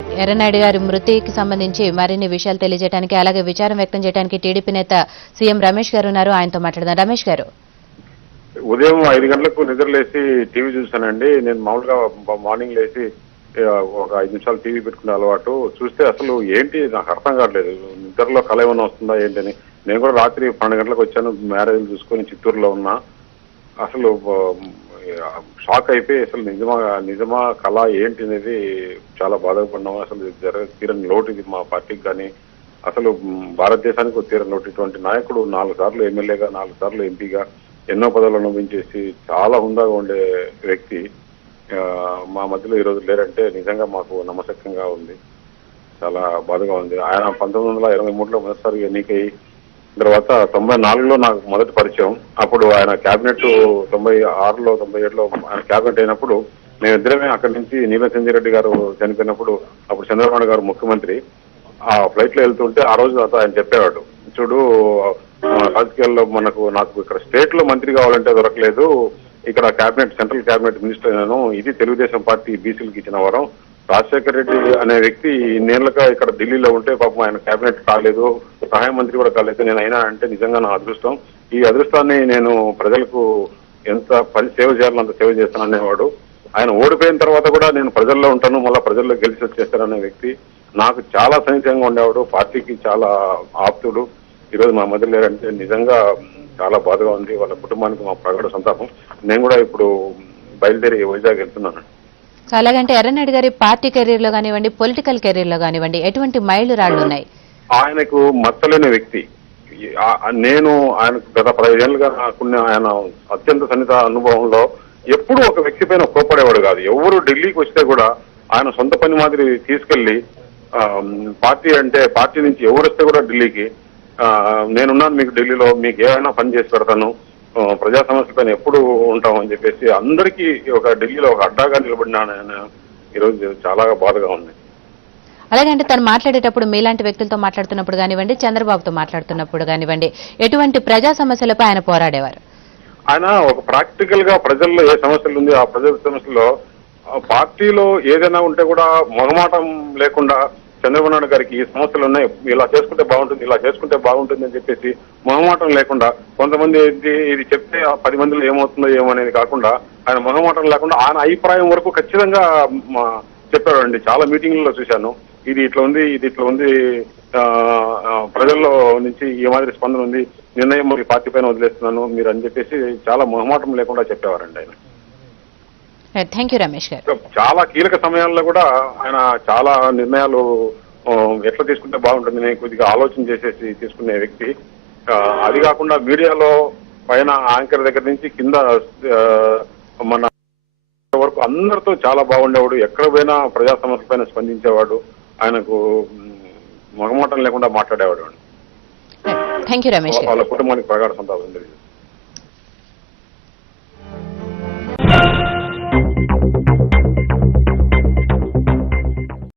ఎర్రనాయుడు గారి మృతికి సంబంధించి మరిన్ని విషయాలు తెలియజేయడానికి అలాగే విచారం వ్యక్తం చేయడానికి టీడీపీ నేత సీఎం రమేష్ గారు ఉన్నారు. ఆయనతో మాట్లాడదాం. రమేష్ గారు, ఉదయం 5 గంటలకు నిద్రలేసి టీవీ చూశానండి. నేను మామూలుగా మార్నింగ్ లేసి ఒక 5 నిమిషాలు టీవీ పెట్టుకునే అలవాటు. చూస్తే అసలు ఏంటి నాకు అర్థం కావట్లేదు. నిద్రలో కళ ఏమైనా వస్తుందా ఏంటని. నేను కూడా రాత్రి 12 గంటలకు వచ్చాను. మ్యారేజ్ చూసుకొని చిత్తూరులో ఉన్నా. అసలు షాక్ అయిపోయి అసలు నిజమా కళ ఏంటి అనేది చాలా బాధపడినాము. అసలు తీరని లోటు ఇది మా పార్టీకి కానీ అసలు భారతదేశానికి తీరని లోటు. ఇటువంటి నాయకుడు 4 సార్లు ఎమ్మెల్యేగా 4 సార్లు ఎంపీగా ఎన్నో పదవులు అనుభవించేసి చాలా హుందాగా ఉండే వ్యక్తి మా మధ్యలో ఈ రోజు లేరంటే నిజంగా మాకు నమ్మశక్యంగా ఉంది. చాలా బాధగా ఉంది. ఆయన 1923లో మొదటిసారి ఎన్నికై తర్వాత 94లో నాకు మొదటి పరిచయం. అప్పుడు ఆయన క్యాబినెట్ 96లో 97లో ఆయన క్యాబినెట్ అయినప్పుడు మేమిద్దరమే అక్కడి నుంచి నీలం సంజయరెడ్డి గారు చనిపోయినప్పుడు అప్పుడు చంద్రబాబు గారు ముఖ్యమంత్రి ఆ ఫ్లైట్ లో వెళ్తుంటే ఆ రోజు ఆయన చెప్పేవాడు, చూడు రాజకీయాల్లో నాకు ఇక్కడ స్టేట్ లో మంత్రి కావాలంటే దొరకలేదు, ఇక్కడ క్యాబినెట్ సెంట్రల్ క్యాబినెట్ మినిస్టర్ అయినాను, ఇది తెలుగుదేశం పార్టీ బీసీలకు ఇచ్చిన వరం. రాజశేఖర రెడ్డి అనే వ్యక్తి ఇన్నేళ్లుగా ఇక్కడ ఢిల్లీలో ఉంటే పాపం ఆయన క్యాబినెట్ కాలేదు, సహాయ మంత్రి కూడా కాలేదు, నేను అయినా అంటే నిజంగా నా అదృష్టం. ఈ అదృష్టాన్ని నేను ప్రజలకు ఎంత సేవ చేయాలో అంత సేవ చేస్తాననేవాడు. ఆయన ఓడిపోయిన తర్వాత కూడా నేను ప్రజల్లో ఉంటాను, మళ్ళీ ప్రజల్లో గెలిచి వచ్చేస్తాననే వ్యక్తి. నాకు చాలా సన్నిహితంగా ఉండేవాడు. పార్టీకి చాలా ఆప్తుడు. ఈరోజు మా మధ్య లేరంటే నిజంగా చాలా బాధగా ఉంది. వాళ్ళ కుటుంబానికి మా ప్రగాఢ సంతాపం. నేను కూడా ఇప్పుడు బయలుదేరి వైజాగ్ వెళ్తున్నాను. అలాగంటే ఎర్రనాయుడు గారి పార్టీ కెరీర్ లో కానివ్వండి, పొలిటికల్ కెరీర్ లో కానివ్వండి, ఎటువంటి మైలురాళ్లు ఉన్నాయి? ఆయనకు మచ్చలేని వ్యక్తి. నేను ఆయనకు గత 15 ఏళ్ళుగా నాకున్న ఆయన అత్యంత సన్నిహిత అనుభవంలో ఎప్పుడూ ఒక వ్యక్తి పైన కోపడేవాడు కాదు. ఎవరు ఢిల్లీకి వస్తే కూడా ఆయన సొంత పని మాదిరి తీసుకెళ్లి పార్టీ నుంచి ఎవరు వస్తే కూడా ఢిల్లీకి నేనున్నాను, మీకు ఢిల్లీలో మీకు ఏమైనా పని చేసి పెడతాను, ప్రజా సమస్యలపైన ఎప్పుడు ఉంటామని చెప్పేసి అందరికీ ఒక ఢిల్లీలో ఒక అడ్డాగా నిలబడినా ఈరోజు చాలా బాధగా ఉంది. అలాగంటే తను మాట్లాడేటప్పుడు మీలాంటి వ్యక్తులతో మాట్లాడుతున్నప్పుడు కానివ్వండి, చంద్రబాబుతో మాట్లాడుతున్నప్పుడు కానివ్వండి, ఎటువంటి ప్రజా సమస్యలపై ఆయన పోరాడేవారు? ఆయన ఒక ప్రాక్టికల్ గా ప్రజల్లో ఏ సమస్యలు ఉంది ఆ ప్రజల సమస్యలో పార్టీలో ఏదైనా ఉంటే కూడా మొహమాటం లేకుండా చంద్రబాబు నాయుడు గారికి ఈ సమస్యలు ఉన్నాయి, ఇలా చేసుకుంటే బాగుంటుంది, ఇలా చేసుకుంటే బాగుంటుంది అని చెప్పేసి మొహమాటం లేకుండా, కొంతమంది ఇది చెప్తే 10 మందిలో ఏమవుతుందో ఏమో అనేది కాకుండా ఆయన మొహమాటం లేకుండా ఆయన అభిప్రాయం వరకు ఖచ్చితంగా చెప్పాడండి. చాలా మీటింగ్లలో చూశాను. ఇది ఇట్లా ఉంది, ఇది ఇట్లా ఉంది, ప్రజల్లో నుంచి ఈ మాదిరి స్పందన ఉంది, నిర్ణయం మరి పార్టీ పైన వదిలేస్తున్నాను మీరు అని చెప్పేసి చాలా మొహమాటం లేకుండా చెప్పేవారండి ఆయన. థ్యాంక్ యూ రమేష్ గారు. చాలా కీలక సమయాల్లో కూడా ఆయన చాలా నిర్ణయాలు ఎట్లా తీసుకుంటే బాగుంటుంది నేను కొద్దిగా ఆలోచన చేసేసి తీసుకునే వ్యక్తి. అది కాకుండా మీడియాలో పైన యాంకర్ దగ్గర నుంచి కింద మన వరకు అందరితో చాలా బాగుండేవాడు. ఎక్కడ పోయినా ప్రజా సమస్యల పైన స్పందించేవాడు. ఆయనకు మొహమాటం లేకుండా మాట్లాడేవాడు. Thank you Ramesh. వాళ్ళ కుటుంబానికి ప్రగాఢ సంతాపం తెలియదు.